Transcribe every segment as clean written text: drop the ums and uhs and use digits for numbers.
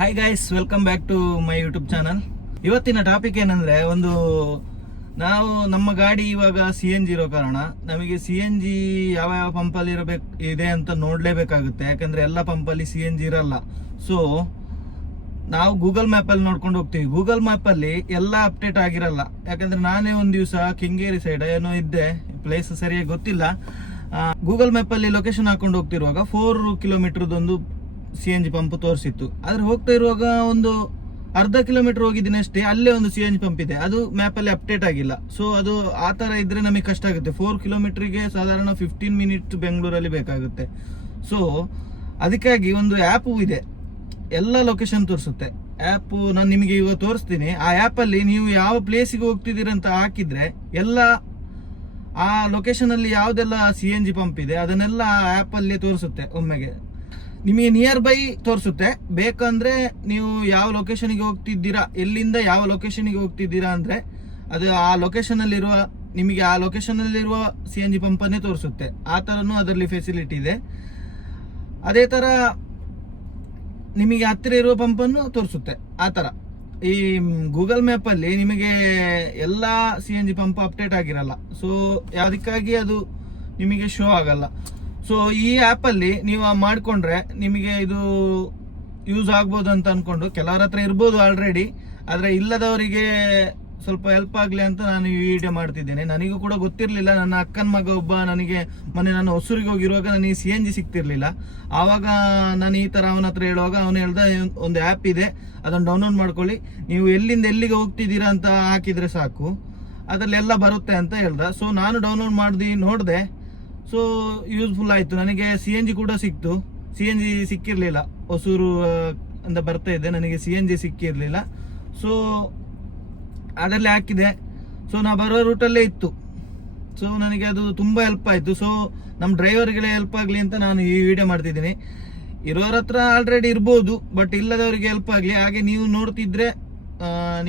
Hi guys, welcome back to my YouTube channel. ಇವತ್ತಿನ topic ಏನಂದ್ರೆ, ನಾವು ನಮ್ಮ ಗಾಡಿ ಇವಾಗ CNG ಇರೋ ಕಾರಣ ನಮಗೆ CNG ಯಾವ ಯಾವ ಪಂಪಲ್ಲಿ ಇದೆ ಅಂತ ನೋಡ್ಲೇಬೇಕಾಗುತ್ತೆ. ಯಾಕಂದ್ರೆ ಎಲ್ಲ ಪಂಪಲ್ಲಿ CNG ಇರಲ್ಲ. ಸೊ ನಾವು ಗೂಗಲ್ ಮ್ಯಾಪಲ್ಲಿ ನೋಡ್ಕೊಂಡು ಹೋಗ್ತೀವಿ. ಗೂಗಲ್ ಮ್ಯಾಪಲ್ಲಿ ಎಲ್ಲ ಅಪ್ಡೇಟ್ ಆಗಿರಲ್ಲ. ಯಾಕಂದ್ರೆ ನಾನೇ ಒಂದು ದಿವಸ ಕೆಂಗೇರಿ ಸೈಡ್ ಏನೋ ಇದ್ದೆ, ಪ್ಲೇಸ್ ಸರಿಯಾಗಿ ಗೊತ್ತಿಲ್ಲ. ಗೂಗಲ್ ಮ್ಯಾಪಲ್ಲಿ ಲೊಕೇಶನ್ ಹಾಕೊಂಡು ಹೋಗ್ತಿರುವಾಗ 4 ಕಿಲೋಮೀಟರ್ದೊಂದು CNG ಪಂಪ್ ತೋರಿಸಿತ್ತು. ಆದ್ರೆ ಹೋಗ್ತಾ ಇರುವಾಗ ಒಂದು ಅರ್ಧ ಕಿಲೋಮೀಟರ್ ಹೋಗಿದ್ದೀನಿ ಅಷ್ಟೇ, ಅಲ್ಲೇ ಒಂದು CNG ಪಂಪ್ ಇದೆ, ಅದು ಮ್ಯಾಪಲ್ಲಿ ಅಪ್ಡೇಟ್ ಆಗಿಲ್ಲ. ಸೊ ಅದು ಆ ಥರ ಇದ್ರೆ ನಮಗೆ ಕಷ್ಟ ಆಗುತ್ತೆ. 4 ಕಿಲೋಮೀಟರ್ಗೆ ಸಾಧಾರಣ 15 ಮಿನಿಟ್ ಬೆಂಗಳೂರಲ್ಲಿ ಬೇಕಾಗುತ್ತೆ. ಸೊ ಅದಕ್ಕಾಗಿ ಒಂದು ಆ್ಯಪು ಇದೆ, ಎಲ್ಲ ಲೊಕೇಶನ್ ತೋರಿಸುತ್ತೆ. ಆ್ಯಪು ನಾನು ನಿಮಗೆ ಇವಾಗ ತೋರಿಸ್ತೀನಿ. ಆ ಆ್ಯಪಲ್ಲಿ ನೀವು ಯಾವ ಪ್ಲೇಸಿಗೆ ಹೋಗ್ತಿದ್ದೀರ ಅಂತ ಹಾಕಿದ್ರೆ ಎಲ್ಲ ಆ ಲೊಕೇಶನಲ್ಲಿ ಯಾವುದೆಲ್ಲ CNG ಪಂಪ್ ಇದೆ ಅದನ್ನೆಲ್ಲ ಆ ಆ್ಯಪಲ್ಲಿ ತೋರಿಸುತ್ತೆ. ಒಮ್ಮೆಗೆ ನಿಮಗೆ ನಿಯರ್ ಬೈ ತೋರಿಸುತ್ತೆ. ಬೇಕಂದ್ರೆ ನೀವು ಯಾವ ಲೊಕೇಶನ್ಗೆ ಹೋಗ್ತಿದ್ದೀರಾ, ಎಲ್ಲಿಂದ ಯಾವ ಲೊಕೇಶನ್ಗೆ ಹೋಗ್ತಿದ್ದೀರಾ ಅಂದ್ರೆ ಅದು ಆ ಲೊಕೇಶನಲ್ಲಿರುವ ನಿಮಗೆ ಆ ಲೊಕೇಶನಲ್ಲಿರುವ CNG ಪಂಪನ್ನೇ ತೋರಿಸುತ್ತೆ. ಆ ಥರನೂ ಅದರಲ್ಲಿ ಫೆಸಿಲಿಟಿ ಇದೆ. ಅದೇ ಥರ ನಿಮಗೆ ಹತ್ತಿರ ಇರುವ ಪಂಪನ್ನು ತೋರಿಸುತ್ತೆ. ಆ ಥರ ಈ ಗೂಗಲ್ ಮ್ಯಾಪಲ್ಲಿ ನಿಮಗೆ ಎಲ್ಲ CNG ಪಂಪ್ ಅಪ್ಡೇಟ್ ಆಗಿರಲ್ಲ. ಸೊ ಅದಕ್ಕಾಗಿ ಅದು ನಿಮಗೆ ಶೋ ಆಗಲ್ಲ. ಸೊ ಈ ಆ್ಯಪಲ್ಲಿ ನೀವು ಮಾಡಿಕೊಂಡ್ರೆ ನಿಮಗೆ ಇದು ಯೂಸ್ ಆಗ್ಬೋದು ಅಂತ ಅಂದ್ಕೊಂಡು, ಕೆಲವರ ಹತ್ರ ಇರ್ಬೋದು ಆಲ್ರೆಡಿ, ಆದರೆ ಇಲ್ಲದವರಿಗೆ ಸ್ವಲ್ಪ ಹೆಲ್ಪ್ ಆಗಲಿ ಅಂತ ನಾನು ಈ ವಿಡಿಯೋ ಮಾಡ್ತಿದ್ದೇನೆ. ನನಗೂ ಕೂಡ ಗೊತ್ತಿರಲಿಲ್ಲ. ನನ್ನ ಅಕ್ಕನ ಮಗ ಒಬ್ಬ ನನಗೆ ನಾನು ಹೊಸೂರಿಗೆ ಹೋಗಿರುವಾಗ ನನಗೆ CNG ಸಿಗ್ತಿರ್ಲಿಲ್ಲ. ಆವಾಗ ನಾನು ಈ ಥರ ಅವನ ಹತ್ರ ಹೇಳುವಾಗ ಅವನು ಹೇಳ್ದ, ಒಂದು ಆ್ಯಪ್ ಇದೆ, ಅದನ್ನು ಡೌನ್ಲೋಡ್ ಮಾಡ್ಕೊಳ್ಳಿ, ನೀವು ಎಲ್ಲಿಂದ ಎಲ್ಲಿಗೆ ಹೋಗ್ತಿದ್ದೀರಾ ಅಂತ ಹಾಕಿದರೆ ಸಾಕು, ಅದರಲ್ಲೆಲ್ಲ ಬರುತ್ತೆ ಅಂತ ಹೇಳ್ದ. ಸೊ ನಾನು ಡೌನ್ಲೋಡ್ ಮಾಡಿ ನೋಡಿದೆ. ಸೊ ಯೂಸ್ಫುಲ್ ಆಯಿತು. ನನಗೆ CNG ಕೂಡ ಸಿಕ್ತು. CNG ಸಿಕ್ಕಿರಲಿಲ್ಲ, ಹೊಸೂರು ಅಂತ ಬರ್ತಾ ಇದ್ದೆ, ನನಗೆ CNG ಸಿಕ್ಕಿರಲಿಲ್ಲ. ಸೊ ಅದರಲ್ಲಿ ಹಾಕಿದೆ. ಸೊ ನಾ ಬರೋ ರೂಟಲ್ಲೇ ಇತ್ತು. ಸೊ ನನಗೆ ಅದು ತುಂಬ ಹೆಲ್ಪ್ ಆಯಿತು. ಸೊ ನಮ್ಮ ಡ್ರೈವರ್ಗೆ ಹೆಲ್ಪ್ ಆಗಲಿ ಅಂತ ನಾನು ಈ ವಿಡಿಯೋ ಮಾಡ್ತಿದ್ದೀನಿ. ಇರೋರ ಹತ್ರ ಆಲ್ರೆಡಿ ಇರ್ಬೋದು, ಬಟ್ ಇಲ್ಲದವರಿಗೆ ಹೆಲ್ಪ್ ಆಗಲಿ. ಹಾಗೆ ನೀವು ನೋಡ್ತಿದ್ರೆ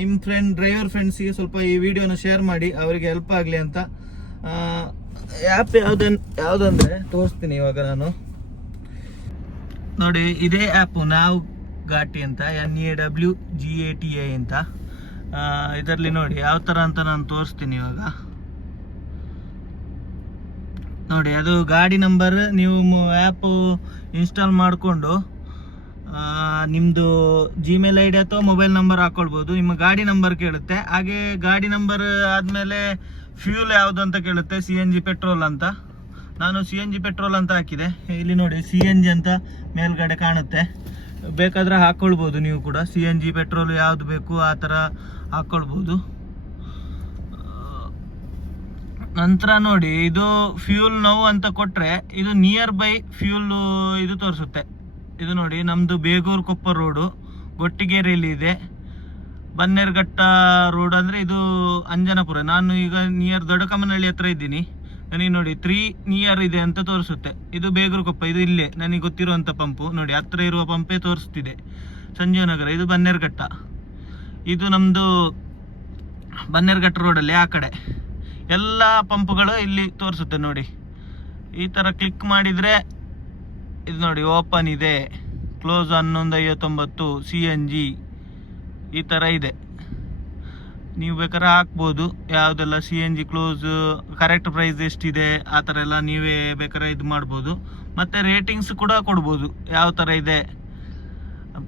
ನಿಮ್ಮ ಡ್ರೈವರ್ ಫ್ರೆಂಡ್ಸಿಗೆ ಸ್ವಲ್ಪ ಈ ವಿಡಿಯೋನ ಶೇರ್ ಮಾಡಿ, ಅವರಿಗೆ ಹೆಲ್ಪ್ ಆಗಲಿ ಅಂತ. ಆ್ಯಪ್ ಯಾವುದಂದ್ರೆ ತೋರಿಸ್ತೀನಿ ಇವಾಗ ನಾನು. ನೋಡಿ, ಇದೇ ಆ್ಯಪು ನಾವು ಘಾಟಿ ಅಂತ, NAWGATI ಅಂತ. ಇದರಲ್ಲಿ ನೋಡಿ ಯಾವ ಥರ ಅಂತ ನಾನು ತೋರಿಸ್ತೀನಿ ಇವಾಗ. ನೋಡಿ, ಅದು ಗಾಡಿ ನಂಬರ್. ನೀವು ಆ್ಯಪು ಇನ್ಸ್ಟಾಲ್ ಮಾಡಿಕೊಂಡು ನಿಮ್ಮದು Gmail ID ಅಥವಾ ಮೊಬೈಲ್ ನಂಬರ್ ಹಾಕ್ಕೊಳ್ಬೋದು. ನಿಮ್ಮ ಗಾಡಿ ನಂಬರ್ ಕೇಳುತ್ತೆ. ಹಾಗೆ ಗಾಡಿ ನಂಬರ್ ಆದಮೇಲೆ ಫ್ಯೂಲ್ ಯಾವುದು ಅಂತ ಕೇಳುತ್ತೆ. CNG ಪೆಟ್ರೋಲ್ ಅಂತ. ನಾನು CNG ಪೆಟ್ರೋಲ್ ಅಂತ ಹಾಕಿದೆ. ಇಲ್ಲಿ ನೋಡಿ CNG ಅಂತ ಮೇಲ್ಗಡೆ ಕಾಣುತ್ತೆ. ಬೇಕಾದರೆ ಹಾಕ್ಕೊಳ್ಬೋದು ನೀವು ಕೂಡ. CNG ಪೆಟ್ರೋಲ್ ಯಾವುದು ಬೇಕು ಆ ಥರ ಹಾಕ್ಕೊಳ್ಬೋದು. ನಂತರ ನೋಡಿ, ಇದು ಫ್ಯೂಲ್ ನೋವು ಅಂತ ಕೊಟ್ಟರೆ ಇದು ನಿಯರ್ ಬೈ ಫ್ಯೂಲ್ ಇದು ತೋರಿಸುತ್ತೆ. ಇದು ನೋಡಿ, ನಮ್ಮದು ಬೇಗೂರು ಕೊಪ್ಪ ರೋಡು ಗೊಟ್ಟಿಗೆರೆಯಲ್ಲಿ ಇದೆ. ಬನ್ನೇರುಘಟ್ಟ ರೋಡ್ ಅಂದರೆ ಇದು ಅಂಜನಾಪುರ. ನಾನು ಈಗ ನಿಯರ್ ದೊಡ್ಡಕಮ್ಮನಹಳ್ಳಿ ಹತ್ರ ಇದ್ದೀನಿ. ನನಗೆ ನೋಡಿ 3 ನಿಯರ್ ಇದೆ ಅಂತ ತೋರಿಸುತ್ತೆ. ಇದು ಬೇಗೂರು ಕೊಪ್ಪ, ಇದು ಇಲ್ಲೇ ನನಗೆ ಗೊತ್ತಿರುವಂಥ ಪಂಪು. ನೋಡಿ, ಹತ್ತಿರ ಇರುವ ಪಂಪೇ ತೋರಿಸ್ತಿದೆ. ಸಂಜೀವನಗರ, ಇದು ಬನ್ನೇರುಘಟ್ಟ. ಇದು ನಮ್ಮದು ಬನ್ನೇರುಘಟ್ಟ ರೋಡಲ್ಲಿ ಆ ಕಡೆ ಎಲ್ಲ ಪಂಪುಗಳು ಇಲ್ಲಿ ತೋರಿಸುತ್ತೆ. ನೋಡಿ, ಈ ಥರ ಕ್ಲಿಕ್ ಮಾಡಿದರೆ ಇದು ನೋಡಿ ಓಪನ್ ಇದೆ, ಕ್ಲೋಸ್ 11:59 CNG ಈ ಥರ ಇದೆ. ನೀವು ಬೇಕಾದ್ರೆ ಹಾಕ್ಬೋದು ಯಾವುದೆಲ್ಲ CNG ಕ್ಲೋಸ್, ಕರೆಕ್ಟ್ ಪ್ರೈಸ್ ಎಷ್ಟಿದೆ ಆ ಥರ ಎಲ್ಲ ನೀವೇ ಬೇಕಾದ್ರೆ ಇದು ಮಾಡ್ಬೋದು. ಮತ್ತು ರೇಟಿಂಗ್ಸ್ ಕೂಡ ಕೊಡ್ಬೋದು, ಯಾವ ಥರ ಇದೆ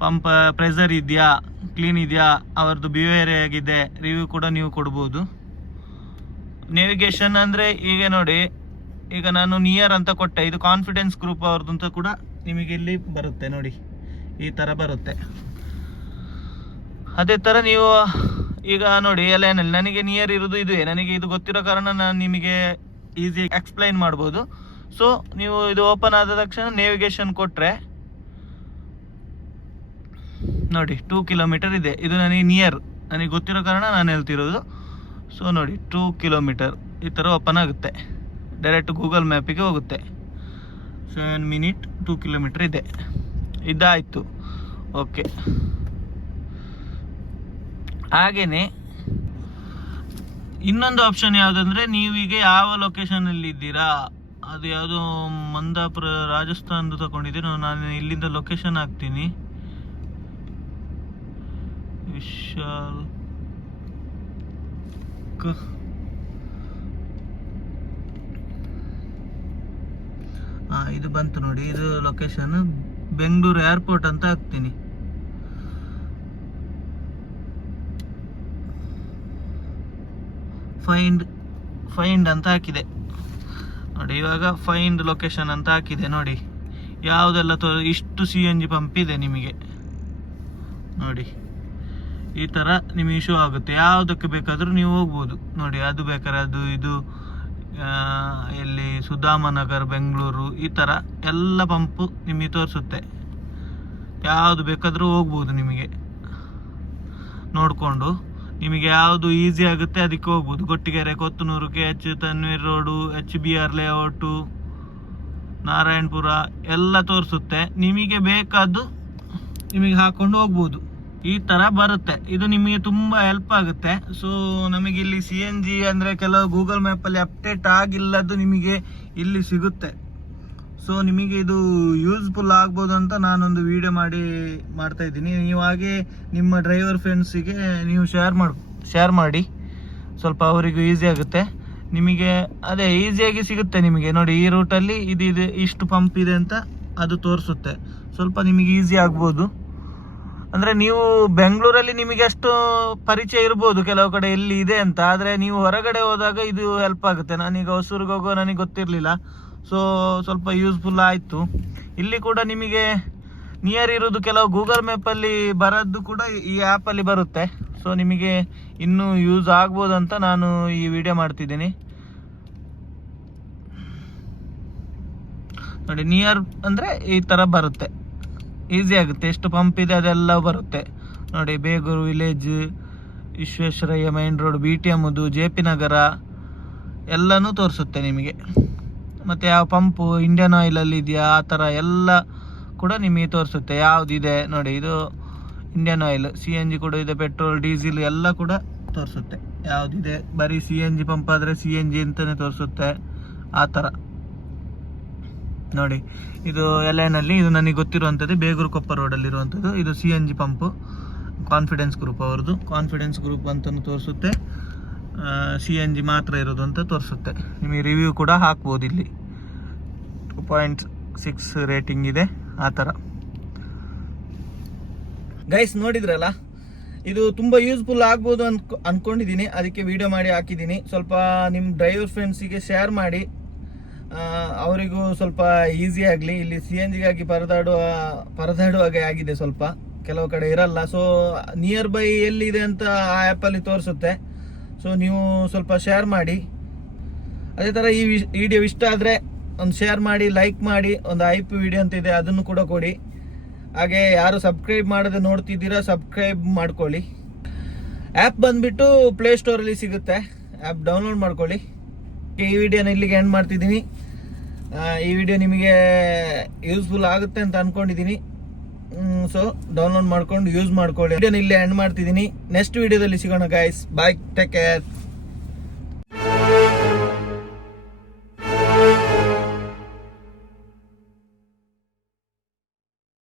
ಪಂಪ್, ಪ್ರೆಷರ್ ಇದೆಯಾ, ಕ್ಲೀನ್ ಇದೆಯಾ, ಅವ್ರದ್ದು ಬಿಹೇವಿಯರ್ ಆಗಿದೆ, ರಿವ್ಯೂ ಕೂಡ ನೀವು ಕೊಡ್ಬೋದು. ನೇವಿಗೇಷನ್ ಅಂದರೆ ಈಗ ನೋಡಿ, ಈಗ ನಾನು ನಿಯರ್ ಅಂತ ಕೊಟ್ಟೆ, ಇದು ಕಾನ್ಫಿಡೆನ್ಸ್ ಗ್ರೂಪ್ ಅವ್ರದ್ದು ಅಂತ ಕೂಡ ನಿಮಗೆ ಇಲ್ಲಿ ಬರುತ್ತೆ. ನೋಡಿ, ಈ ಥರ ಬರುತ್ತೆ. ಅದೇ ಥರ ನೀವು ಈಗ ನೋಡಿ LNL ನನಗೆ ನಿಯರ್ ಇರೋದು ಇದುವೇ. ನನಗೆ ಇದು ಗೊತ್ತಿರೋ ಕಾರಣ ನಾನು ನಿಮಗೆ ಈಸಿ ಎಕ್ಸ್ಪ್ಲೈನ್ ಮಾಡ್ಬೋದು. ಸೊ ನೀವು ಇದು ಓಪನ್ ಆದ ತಕ್ಷಣ ನೇವಿಗೇಷನ್ ಕೊಟ್ಟರೆ ನೋಡಿ 2 ಕಿಲೋಮೀಟರ್ ಇದೆ. ಇದು ನನಗೆ ನಿಯರ್, ನನಗೆ ಗೊತ್ತಿರೋ ಕಾರಣ ನಾನು ಹೇಳ್ತಿರೋದು. ಸೊ ನೋಡಿ 2 ಕಿಲೋಮೀಟರ್ ಈ ಥರ ಓಪನ್ ಆಗುತ್ತೆ. ಡೈರೆಕ್ಟ್ ಗೂಗಲ್ ಮ್ಯಾಪಿಗೆ ಹೋಗುತ್ತೆ. 7 ಮಿನಿಟ್ 2 ಕಿಲೋಮೀಟರ್ ಇದೆ. ಇದಾಯಿತು, ಓಕೆ. ಹಾಗೆಯೇ ಇನ್ನೊಂದು ಆಪ್ಷನ್ ಯಾವುದಂದರೆ, ನೀವೀಗ ಯಾವ ಲೊಕೇಶನಲ್ಲಿ ಇದ್ದೀರಾ, ಅದು ಯಾವುದೋ ಮಂದಾಪುರ ರಾಜಸ್ಥಾನದ ತಗೊಂಡಿದ್ದೀನಿ ನಾನು. ಇಲ್ಲಿಂದ ಲೊಕೇಶನ್ ಹಾಕ್ತೀನಿ. ವಿಶಾಲ್ ಇದು ಬಂತು ನೋಡಿ, ಇದು ಲೊಕೇಶನ್ ಬೆಂಗಳೂರು ಏರ್ಪೋರ್ಟ್ ಅಂತ ಹಾಕ್ತೀನಿ. ಫೈಂಡ್ ಅಂತ ಹಾಕಿದೆ ನೋಡಿ. ಇವಾಗ ಫೈಂಡ್ ಲೊಕೇಶನ್ ಅಂತ ಹಾಕಿದೆ ನೋಡಿ. ಯಾವುದೆಲ್ಲ ಇಷ್ಟು CNG ಪಂಪ್ ಇದೆ ನಿಮಗೆ ನೋಡಿ. ಈ ಥರ ನಿಮಗೆ ಇಶ್ಯೂ ಆಗುತ್ತೆ. ಯಾವುದಕ್ಕೆ ಬೇಕಾದರೂ ನೀವು ಹೋಗ್ಬೋದು ನೋಡಿ. ಅದು ಬೇಕಾದ್ರೆ ಅದು ಇದು ಎಲ್ಲಿ ಸುಧಾಮನಗರ್ ಬೆಂಗಳೂರು ಈ ಥರ ಎಲ್ಲ ಪಂಪು ನಿಮಗೆ ತೋರಿಸುತ್ತೆ. ಯಾವುದು ಬೇಕಾದರೂ ಹೋಗ್ಬೋದು ನಿಮಗೆ ನೋಡಿಕೊಂಡು. ನಿಮಗೆ ಯಾವುದು ಈಸಿ ಆಗುತ್ತೆ ಅದಕ್ಕೆ ಹೋಗ್ಬೋದು. Gottigere, Kothanur, KH Tanveer road, HBR layout, Narayanapura ಎಲ್ಲ ತೋರಿಸುತ್ತೆ. ನಿಮಗೆ ಬೇಕಾದ್ದು ನಿಮಗೆ ಹಾಕ್ಕೊಂಡು ಹೋಗ್ಬೋದು. ಈ ಥರ ಬರುತ್ತೆ. ಇದು ನಿಮಗೆ ತುಂಬ ಹೆಲ್ಪ್ ಆಗುತ್ತೆ. ಸೊ ನಮಗೆ ಇಲ್ಲಿ CNG ಅಂದರೆ ಕೆಲವು ಗೂಗಲ್ ಮ್ಯಾಪಲ್ಲಿ ಅಪ್ಡೇಟ್ ಆಗಿಲ್ಲದ್ದು ನಿಮಗೆ ಇಲ್ಲಿ ಸಿಗುತ್ತೆ. ಸೊ ನಿಮಗೆ ಇದು ಯೂಸ್ಫುಲ್ ಆಗ್ಬೋದು ಅಂತ ನಾನೊಂದು ವಿಡಿಯೋ ಮಾಡ್ತಾ ಇದ್ದೀನಿ. ನೀವು ಹಾಗೆ ನಿಮ್ಮ ಡ್ರೈವರ್ ಫ್ರೆಂಡ್ಸಿಗೆ ನೀವು ಶೇರ್ ಮಾಡಿ, ಸ್ವಲ್ಪ ಅವರಿಗೂ ಈಸಿ ಆಗುತ್ತೆ. ನಿಮಗೆ ಅದೇ ಈಸಿಯಾಗಿ ಸಿಗುತ್ತೆ ನಿಮಗೆ ನೋಡಿ. ಈ ರೂಟಲ್ಲಿ ಇದು ಇಷ್ಟು ಪಂಪ್ ಇದೆ ಅಂತ ಅದು ತೋರಿಸುತ್ತೆ. ಸ್ವಲ್ಪ ನಿಮಗೆ ಈಸಿ ಆಗ್ಬೋದು. ಅಂದರೆ ನೀವು ಬೆಂಗಳೂರಲ್ಲಿ ನಿಮಗೆ ಅಷ್ಟು ಪರಿಚಯ ಇರ್ಬೋದು ಕೆಲವು ಕಡೆ ಎಲ್ಲಿ ಇದೆ ಅಂತ. ಆದರೆ ನೀವು ಹೊರಗಡೆ ಹೋದಾಗ ಇದು ಹೆಲ್ಪ್ ಆಗುತ್ತೆ. ನಾನೀಗ ಹೊಸೂರಿಗೆ ಹೋಗೋ ನನಗೆ ಗೊತ್ತಿರಲಿಲ್ಲ. ಸೊ ಸ್ವಲ್ಪ ಯೂಸ್ಫುಲ್ ಆಯಿತು. ಇಲ್ಲಿ ಕೂಡ ನಿಮಗೆ ನಿಯರ್ ಇರೋದು ಕೆಲವು ಗೂಗಲ್ ಮ್ಯಾಪಲ್ಲಿ ಬರೋದು ಕೂಡ ಈ ಆ್ಯಪಲ್ಲಿ ಬರುತ್ತೆ. ಸೊ ನಿಮಗೆ ಇನ್ನೂ ಯೂಸ್ ಆಗ್ಬೋದು ಅಂತ ನಾನು ಈ ವಿಡಿಯೋ ಮಾಡ್ತಿದ್ದೀನಿ ನೋಡಿ. ನಿಯರ್ ಅಂದರೆ ಈ ಥರ ಬರುತ್ತೆ, ಈಸಿ ಆಗುತ್ತೆ. ಎಷ್ಟು ಪಂಪ್ ಇದೆ ಅದೆಲ್ಲ ಬರುತ್ತೆ ನೋಡಿ. Begur village, Visvesvaraya main road, BTM, JP ನಗರ ಎಲ್ಲನೂ ತೋರಿಸುತ್ತೆ ನಿಮಗೆ. ಮತ್ತು ಯಾವ ಪಂಪು ಇಂಡಿಯನ್ ಆಯಿಲಲ್ಲಿ ಇದೆಯಾ ಆ ಥರ ಎಲ್ಲ ಕೂಡ ನಿಮಗೆ ತೋರಿಸುತ್ತೆ. ಯಾವುದಿದೆ ನೋಡಿ, ಇದು ಇಂಡಿಯನ್ ಆಯಿಲ್, CNG ಕೂಡ ಇದೆ, ಪೆಟ್ರೋಲ್, ಡೀಸೆಲ್ ಎಲ್ಲ ಕೂಡ ತೋರಿಸುತ್ತೆ ಯಾವುದಿದೆ. ಬರೀ CNG ಪಂಪ್ ಆದರೆ CNG ಅಂತಲೇ ತೋರಿಸುತ್ತೆ ಆ ಥರ ನೋಡಿ. ಇದು LNಲ್ಲಿ ಇದು ನನಗೆ ಗೊತ್ತಿರುವಂಥದ್ದು ಬೇಗೂರು ಕೊಪ್ಪ ರೋಡಲ್ಲಿರುವಂಥದ್ದು. ಇದು CNG ಪಂಪು, ಕಾನ್ಫಿಡೆನ್ಸ್ ಗ್ರೂಪ್ ಅವ್ರದ್ದು. ಕಾನ್ಫಿಡೆನ್ಸ್ ಗ್ರೂಪ್ ಅಂತಲೂ ತೋರಿಸುತ್ತೆ, CNG ಮಾತ್ರ ಇರೋದು ಅಂತ ತೋರಿಸುತ್ತೆ. ನಿಮಗೆ ರಿವ್ಯೂ ಕೂಡ ಹಾಕ್ಬೋದು. ಇಲ್ಲಿ 2.6 ರೇಟಿಂಗ್ ಇದೆ ಆ ಥರ. ಗೈಸ್ ನೋಡಿದ್ರಲ್ಲ, ಇದು ತುಂಬ ಯೂಸ್ಫುಲ್ ಆಗ್ಬೋದು ಅಂದ್ಕೊಂಡಿದ್ದೀನಿ. ಅದಕ್ಕೆ ವಿಡಿಯೋ ಮಾಡಿ ಹಾಕಿದ್ದೀನಿ. ಸ್ವಲ್ಪ ನಿಮ್ಮ ಡ್ರೈವರ್ ಫ್ರೆಂಡ್ಸಿಗೆ ಶೇರ್ ಮಾಡಿ, ಅವರಿಗೂ ಸ್ವಲ್ಪ ಈಸಿ ಆಗಲಿ. ಇಲ್ಲಿ CNGಗಾಗಿ ಪರದಾಡುವಾಗೆ ಆಗಿದೆ. ಸ್ವಲ್ಪ ಕೆಲವು ಕಡೆ ಇರಲ್ಲ. ಸೊ ನಿಯರ್ ಬೈ ಎಲ್ಲಿದೆ ಅಂತ ಆ ಆ್ಯಪಲ್ಲಿ ತೋರಿಸುತ್ತೆ. ಸೊ ನೀವು ಸ್ವಲ್ಪ ಶೇರ್ ಮಾಡಿ. ಅದೇ ಥರ ಈ ವಿಡಿಯೋ ಇಷ್ಟ ಆದರೆ ಒಂದು ಶೇರ್ ಮಾಡಿ, ಲೈಕ್ ಮಾಡಿ. ಒಂದು IP ವಿಡಿಯೋ ಅಂತ ಇದೆ, ಅದನ್ನು ಕೂಡ ಕೊಡಿ. ಹಾಗೆ ಯಾರು ಸಬ್ಸ್ಕ್ರೈಬ್ ಮಾಡದೆ ನೋಡ್ತಿದ್ದೀರಾ, ಸಬ್ಸ್ಕ್ರೈಬ್ ಮಾಡ್ಕೊಳ್ಳಿ. ಆ್ಯಪ್ ಬಂದುಬಿಟ್ಟು ಪ್ಲೇಸ್ಟೋರಲ್ಲಿ ಸಿಗುತ್ತೆ. ಆ್ಯಪ್ ಡೌನ್ಲೋಡ್ ಮಾಡ್ಕೊಳ್ಳಿ. ಈ ವಿಡಿಯೋನ ಇಲ್ಲಿಗೆ ಎಂಡ್ ಮಾಡ್ತಿದ್ದೀನಿ. ಈ ವಿಡಿಯೋ ನಿಮಗೆ ಯೂಸ್ಫುಲ್ ಆಗುತ್ತೆ ಅಂತ ಅಂದ್ಕೊಂಡಿದ್ದೀನಿ. ಸೊ ಡೌನ್ಲೋಡ್ ಮಾಡ್ಕೊಂಡು ಯೂಸ್ ಮಾಡ್ಕೊಳ್ಳಿ. ವಿಡಿಯೋನ ಇಲ್ಲೇ ಎಂಡ್ ಮಾಡ್ತಿದ್ದೀನಿ. ನೆಕ್ಸ್ಟ್ ವಿಡಿಯೋದಲ್ಲಿ ಸಿಗೋಣ ಗೈಸ್. ಬಾಯ್, ಟೇಕ್ ಕೇರ್.